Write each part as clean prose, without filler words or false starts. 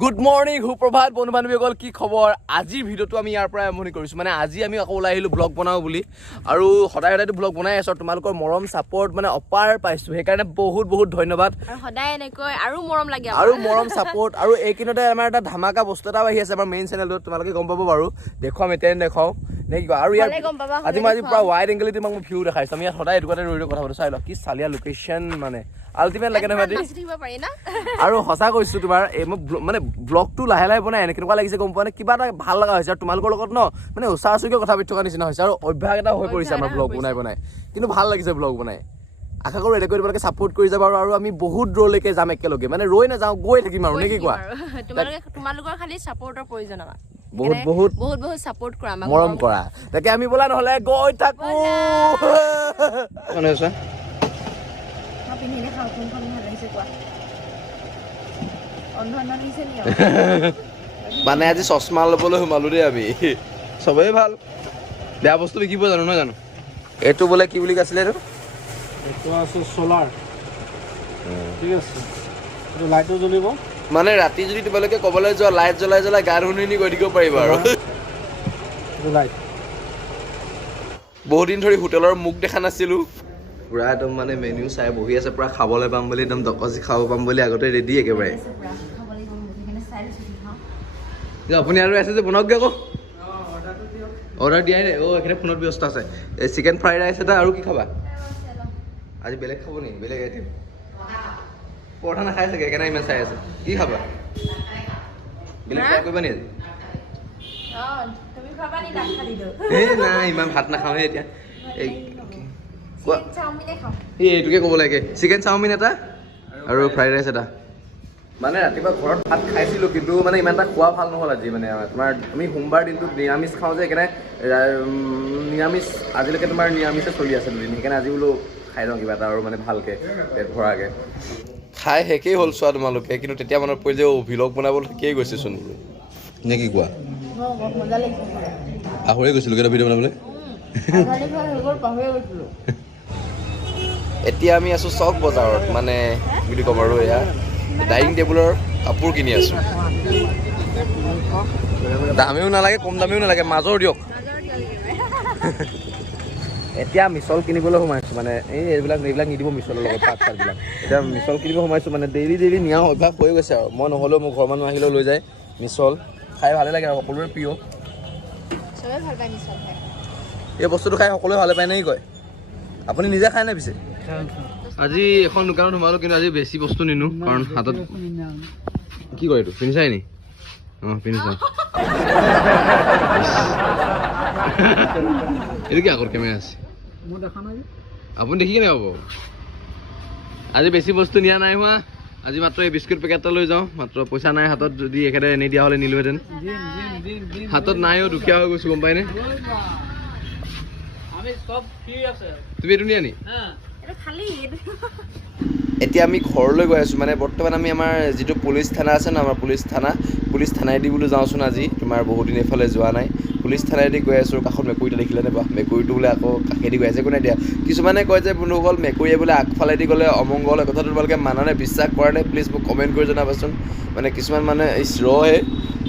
good morning সুপ্ৰভাত বন্ধু বান্ধৱীসকল কি খবৰ আজিৰ ভিডিঅ'টো আমি ইয়াৰ পৰা আৰম্ভণি কৰিছোঁ মানে আজি আমি আকৌ ওলাই আহিলোঁ ব্লগ বনাওঁ বুলি আৰু সদায় সদায়তো ব্লগ বনাই আছোঁ তোমালোকৰ মৰম ছাপৰ্ট মানে অপাৰ পাইছোঁ সেইকাৰণে বহুত বহুত ধন্যবাদ আৰু সদায় এনেকৈ আৰু মৰম লাগে আৰু মৰম ছাপৰ্ট আৰু এইকিনতে আমাৰ এটা ধামাকা বস্তু এটা আহি আছে আমাৰ মেইন চেনেলটোত তোমালোকে গম পাব বাৰু দেখুৱাম এতিয়া দেখাওঁ নে কি আৰু ইয়াৰ আজি মই পুৰা ৱাইড এংগেলি তোমাক মই ভিউ দেখাইছোঁ আমি ইয়াত সদায় এইটো কথা ৰৈ কথা পাতো চাই লওঁ কি চালিয়া লোকেশ্যন মানে আল্টিমেট লাগে নহয় আৰু সঁচা কৈছোঁ তোমাৰ এই মই মানে ব্লগটো লাহে লাহে বনাই এনে কেনেকুৱা লাগিছে গম পোৱা নে কিবা এটা ভাল লগা হৈছে আৰু তোমালোকৰ লগত ন মানে ওচৰা ওচৰিকৈ কথা পাতি থকা নিচিনা হৈছে আৰু অভ্যাস এটা হৈ পৰিছে আমাৰ ব্লগ বনাই বনাই কিন্তু ভাল লাগিছে ব্লগ বনাই আশা কৰোঁ এনেকৈ তোমালোকে ছাপোৰ্ট কৰি যাবা আৰু আমি বহুত দূৰলৈকে যাম একেলগে মানে ৰৈ নাযাওঁ গৈ থাকিম আৰু নে কি কোৱা তোমালোকৰ খালি ছাপোৰ্টৰ প্ৰয়োজন আমাৰ বহুত বহুত বহুত বহুত ছাপোৰ্ট কৰা আমাক মৰম কৰা তাকে আমি বোলা নহ'লে গৈ থাকো মানে আজি চশমা ল'বলৈ সোমালো দেই আমি চবেই ভাল বেয়া বস্তু বিকিব জানো নহয় জানো এইটো বোলে কি বুলি কৈছিলে এইটো এইটো আছে সোলাৰ ঠিক আছে এইটো লাইটো জ্বলিব মানে ৰাতি যদি তোমালোকে ক'বলৈ যোৱা লাইট জ্বলাই জ্বলাই গান শুনি গৈ থাকিব পাৰিবা আৰু এইটো লাইট বহুত দিন ধৰি হোটেলৰ মুখ দেখা নাছিলোঁ পুৰা একদম মানে মেনু চাই বহি আছে পুৰা খাবলৈ পাম বুলি একদম দকচি খাব পাম বুলি আগতে ৰেডি একেবাৰে আপুনি আৰু আছে যে বনাওকগৈ আকৌ অৰ্ডাৰ দিয়াই নাই এইখিনি ফোনত ব্যৱস্থা আছে এই চিকেন ফ্ৰাইড ৰাইচ এটা আৰু কি খাবা আজি বেলেগ খাব নেকি বেলেগ আইটেম পৰঠা নাখাই চাগে সেইকাৰণে ইমান চাই আছে কি খাবা বেলেগ ট্ৰাই কৰিবা নেকি এই নাই ইমান ভাত নাখাওঁহে এতিয়া এই এইটোকে ক'ব লাগে চিকেন চাওমিন এটা আৰু ফ্ৰাইড ৰাইচ এটা মানে ৰাতিপুৱা ঘৰত ভাত খাইছিলোঁ কিন্তু মানে ইমান এটা খোৱা ভাল নহ'ল আজি মানে তোমাৰ আমি সোমবাৰ দিনটোত নিৰামিষ খাওঁ যে সেইকাৰণে নিৰামিষ আজিলৈকে তোমাৰ নিৰামিষে চলি আছে দুদিন সেইকাৰণে আজি বোলো খাই লওঁ কিবা এটা আৰু মানে ভালকৈ পেট ভৰাকৈ খাই শেষেই হ'ল চোৱা তোমালোকে কিন্তু তেতিয়া মনত পৰি যে ভিলগ বনাবলৈ শিকিয়ে গৈছেচোন বোলো নে কি কোৱা পাহৰিয়ে গৈছিলোঁ কেইটা ভিডিঅ' বনাবলৈ এতিয়া আমি আছোঁ চক বজাৰত মানে বুলি ক'ম আৰু এয়া ডাইনিং টেবুলৰ কাপোৰ কিনি আছোঁ দামীও নালাগে কম দামীও নালাগে মাজৰ দিয়ক এতিয়া মিছল কিনিবলৈ সোমাইছোঁ মানে এইবিলাক নিদিব মিছলৰ লগত পাত চাতবিলাক এতিয়া মিছল কিনিব সোমাইছোঁ মানে ডেইলি নিয়া অভ্যাস হৈ গৈছে আৰু মই নহ'লেও মোৰ ঘৰৰ মানুহ আহিলেও লৈ যায় মিছল খাই ভালে লাগে আৰু সকলোৰে প্ৰিয় এই বস্তুটো খাই সকলোৱে ভালে পায় নেকি কয় আপুনি নিজে খাই নাই পিছে আজি এখন দোকানত সোমালোঁ কিন্তু আজি বেছি বস্তু নিনো কাৰণ হাতত কি কয় এইটো পিন্ধিছাই নি অঁ পিন্ধিছা এইটো কি আগৰ কেমেৰা আছে আপুনি দেখি কেনে পাব আজি বেছি বস্তু নিয়া নাই হোৱা আজি মাত্ৰ এই বিস্কুট পেকেট এটা লৈ যাওঁ মাত্ৰ পইচা নাই হাতত যদি একেবাৰে এনেই দিয়া হ'লে নিলোহেঁতেন হাতত নাইও দুখীয়া হৈ গৈছোঁ গম পাইনে তুমি এইটো নিয়া নি এতিয়া আমি ঘৰলৈ গৈ আছোঁ মানে বৰ্তমান আমি আমাৰ যিটো পুলিচ থানা আছে ন আমাৰ পুলিচ থানাইদি বোলো যাওঁচোন আজি তোমাৰ বহুত দিন এইফালে যোৱা নাই পুলিচ থানাইদি গৈ আছোঁ কাষত মেকুৰীটা দেখিলে নে বা মেকুৰীটো বোলে আকৌ কাষেদি গৈ আছে একো নাই দিয়া কিছুমানে কয় যে বন্ধুসকল মেকুৰীয়ে বোলে আগফালেদি গ'লে অমংগল এই কথাটো তোমালোকে মানানে বিশ্বাস কৰা নাই প্লিজ মোক কমেণ্ট কৰি জনাবাচোন মানে কিছুমান মানে ৰহে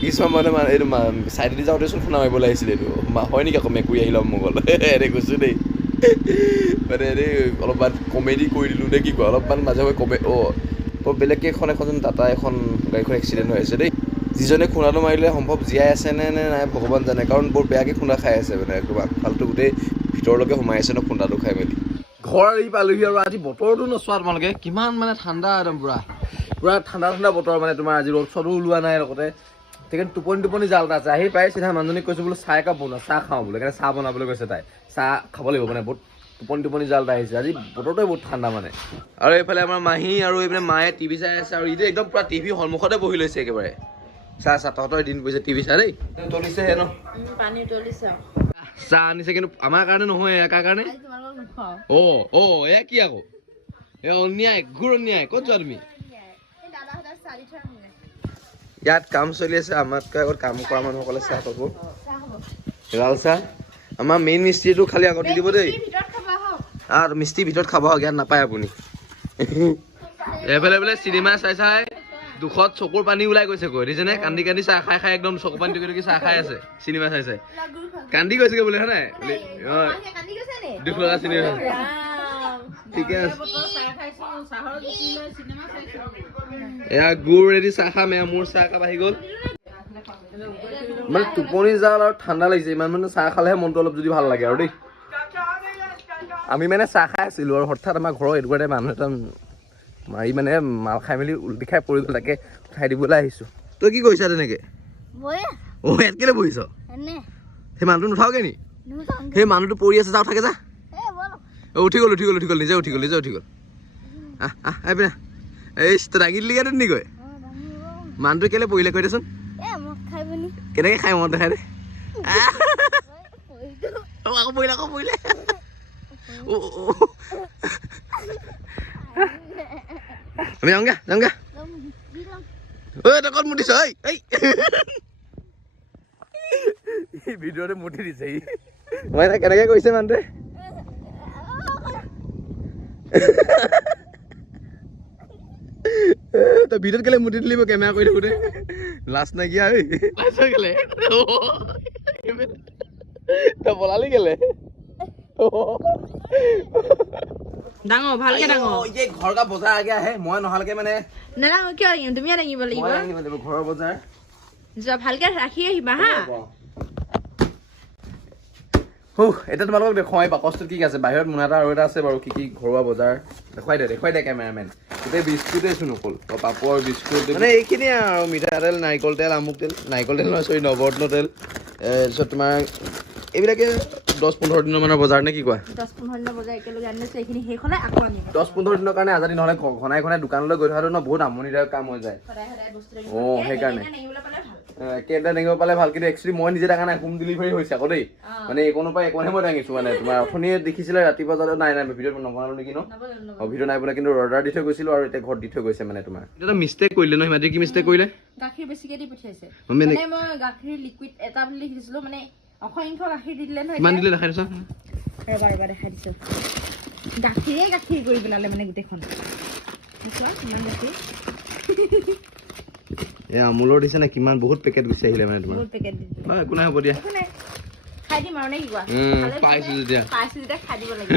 কিছুমান মানে এইটো চাইডেদি যাওঁতেচোন শুনা মাৰিবলৈ আহিছিলে এইটো হয় নেকি আকৌ মেকুৰী আহিলে অমংগল এনে কৈছোঁ দেই মানে এনেই অলপমান কমেডি কৰি দিলোঁ নে কি কয় অলপমান মাজে সময়ে বেলেগকৈ এখন টাটা এখন গাড়ীখন এক্সিডেণ্ট হৈ আছে দেই যিজনে খুন্দাটো মাৰিলে সম্ভৱ জীয়াই আছে নে নাই ভগৱান জানে কাৰণ বৰ বেয়াকৈ খুন্দা খাই আছে মানে একদম আগফালটো গোটেই ভিতৰলৈকে সোমাই আছে ন খুন্দাটো খাই মেলি ঘৰ আহি পালোহি আৰু আজি বতৰটো নোচোৱা তোমালোকে কিমান মানে ঠাণ্ডা একদম পুৰা ঠাণ্ডা বতৰ মানে তোমাৰ আজি ৰ'দ চদো ওলোৱা নাই লগতে সেইকাৰণে টোপনি জাল এটা আছে আহি পাই চিধা মানুহজনীক কৈছোঁ বোলো চাহ একাপ বনোৱা চাহ খাওঁ বোলো সেইকাৰণে চাহ বনাবলৈ কৈছে তাই চাহ খাব লাগিব মানে বহুত টোপনি জাল এটা আহিছে আজি বতৰটোৱে বহুত ঠাণ্ডা মানে আৰু এইফালে আমাৰ মাহী আৰু এইফালে মায়ে টিভি চাই আছে আৰু ইটো একদম পুৰা টিভি সন্মুখতে বহি লৈছে একেবাৰে চাহ তহঁতৰ দিন পৰিছে টিভি চাই দেই তলিছেহে ন চাহ আনিছে কিন্তু আমাৰ কাৰণে নহয় একাৰ কাৰণে এয়া কি আকৌ অন্যায় ঘূৰ অন্যায় ক'ত যোৱা তুমি ইয়াত কাম চলি আছে আমাতকৈ আগত কাম কৰা মানুহসকলে চাহ পাব লাল চাহ আমাৰ মেইন মিস্ত্ৰীটো খালি আগত দি দিব দেই আৰু মিস্ত্ৰী ভিতৰত খাব ইয়াত নাপায় আপুনি এইফালে বোলে চিনেমা চাই দুখত চকুৰ পানী ওলাই গৈছে কৈ দেখিছেনে কান্দি কান্দি চাহ খাই খাই একদম চকু পানী টুকি চাহ খাই আছে চিনেমা চাই চাই কান্দি গৈছেগৈ বোলে হয় নাই দুখ লগা চিনেমা ঠিকে আছে এয়া গুড় ৰেডি চাহ খাম এয়া মোৰ চাহ একাপ আহি গ'ল মানে টোপনি জাল আৰু ঠাণ্ডা লাগিছে ইমান মানে চাহ খালেহে মনটো অলপ যদি ভাল লাগে আৰু দেই আমি মানে চাহ খাই আছিলোঁ আৰু হঠাৎ আমাৰ ঘৰৰ এডুকুৱাতে মানুহ এটা মাৰি মানে মাল খাই মেলি উলটি খাই পৰি গ'ল তাকে উঠাই দিবলৈ আহিছোঁ তই কি কৰিছা তেনেকে ইয়াত কেলৈ বহিছ সেই মানুহটো নুঠাওগে নি সেই মানুহটো পৰি আছে যা উঠাকে যা উঠি গ'ল নিজে উঠি গ'ল আহ এই তই দাঙি দিলিগৈ নি কয় মানুহটো কেলৈ পৰিলে কৈ দেচোন কেনেকৈ খাই মনত দেখাই দে আকৌ পৰিলে আমি যাওঁগা ঐ তই ক'ত মুঠিছ এই ভিডিঅ'তে মুঠি দিছে ই মই কেনেকৈ কৰিছে মানুহটোৱে তই ভিডিঅ'ত কেলে মুঠি দিলি মই কেমেৰা কৰি থাকোঁতে লাজ নাইকিয়া ঐ কেলে তই পলালি কেলে ডাঙৰ ভালকে ডাঙৰ এই ঘৰ কা বজাৰ আগে আহে মই নহালকে মানে নালাগে কিয় দাঙিম তুমিয়ে দাঙিব লাগিব ঘৰৰ বজাৰ যোৱা ভালকে ৰাখি আহিবা হা এতিয়া তোমালোকক দেখুৱাই বাকচটোত কি আছে বাহিৰত মোনা এটা আৰু এটা আছে বাৰু কি ঘৰুৱা বজাৰ দেখুৱাই দে কেমেৰামেন গোটেই বিস্কুটেই চোন অকল পাপৰ বিস্কুট মানে এইখিনিয়ে আৰু মিঠাতেল নাৰিকল তেল আমুক তেল নাৰিকল তেল নহয় চৰি নৱৰত্ন তেল তাৰপিছত তোমাৰ এইবিলাকে 10-15 দিনৰ মানৰ বজাৰ নে কি কোৱা 10-15 দিনৰ বজাৰ একেলগে আনিছে এইখিনি সেইখনে আকৌ আনিম 10-15 দিনৰ কাৰণে আজাদি নহ'লে ঘনাই দোকানলৈ গৈ থকাটো ন বহুত আমনিদায়ক কাম হৈ যায় সেইকাৰণে কেইটা দাঙিব পালে ভাল কিন্তু একচুৱেলি মই নিজে দাঙা নাই হোম ডেলিভাৰী হৈছে আকৌ দেই মানে এইকণৰ পৰা এইকণহে মই দাঙিছোঁ মানে তোমাৰ অথনিয়ে দেখিছিলে ৰাতিপুৱা যাতে নাই ভিডিঅ'ত নবনালো নেকি ন ভিডিঅ' নাই বনাই কিন্তু অৰ্ডাৰ দি থৈ গৈছিলোঁ আৰু এতিয়া ঘৰত দি থৈ গৈছে মানে তোমাৰ এটা মিষ্টেক কৰিলে ন সিহঁতে কি মিষ্টেক কৰিলে গাখীৰ বেছিকে দি পঠিয়াইছে মানে মই গাখীৰ লিকুইড এটা বুলি লিখি দিছিলোঁ মানে অসংখ্য গাখীৰ দি দিলে নহয় কিমান দিলে দেখাই দিছ ৰবা দেখাই দিছোঁ গাখীৰ কৰি পেলালে মানে গোটেইখন কিমান গাখীৰ এই আমুলৰ দিছে নে কিমান বহুত পেকেট গুচি আহিলে মানে তোমাৰ পেকেট একো নাই হ'ব দিয়া খাই দিম আৰু নে কি কোৱা পাইছোঁ যেতিয়া খাই দিব লাগিব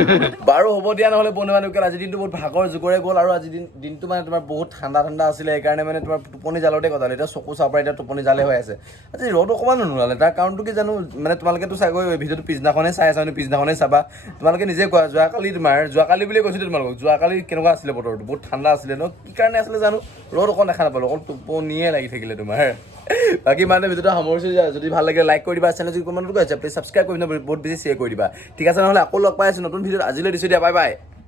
বাৰু হ'ব দিয়া নহ'লে বন্ধু বান্ধৱীসকল আজিৰ দিনটো বহুত ভাগৰ জোগৰে গ'ল আৰু আজিৰ দিনটো মানে তোমাৰ বহুত ঠাণ্ডা আছিলে সেইকাৰণে মানে তোমাৰ টোপনি জালতে কটালে এতিয়া চকু চাব পৰা এতিয়া টোপনি জালে হৈ আছে আজি ৰ'দ অকণমান নোলালে তাৰ কাৰণটো কি জানো মানে তোমালোকেতো চাগৈ ভিডিঅ'টো পিছদিনাখনে চাই আছা পিছদিনাখনে চাবা তোমালোকে নিজে কোৱা যোৱাকালি বুলিয়ে কৈছিলোঁ তোমালোকক যোৱাকালি কেনেকুৱা আছিলে বতৰটো বহুত ঠাণ্ডা আছিলে ন কি কাৰণে আছিলে জানো ৰ'দ অকণ দেখা নাপালোঁ অকল টোপনিয়ে লাগি থাকিলে তোমাৰ বাকী মানে ভিডিঅ'টো সামৰিছোঁ যদি ভাল লাগে লাইক কৰি দিবা চেনেল যদি কোনোবা নতুন আছে প্লিজ ছাবস্ক্ৰাইব কৰি দিবা বহুত বেছি শ্বেয়াৰ কৰি দিবা ঠিক আছে নহ'লে আকৌ লগ পাই আছোঁ নতুন ভিডিঅ'ত আজিলৈ দিছোঁ দিয়া বাই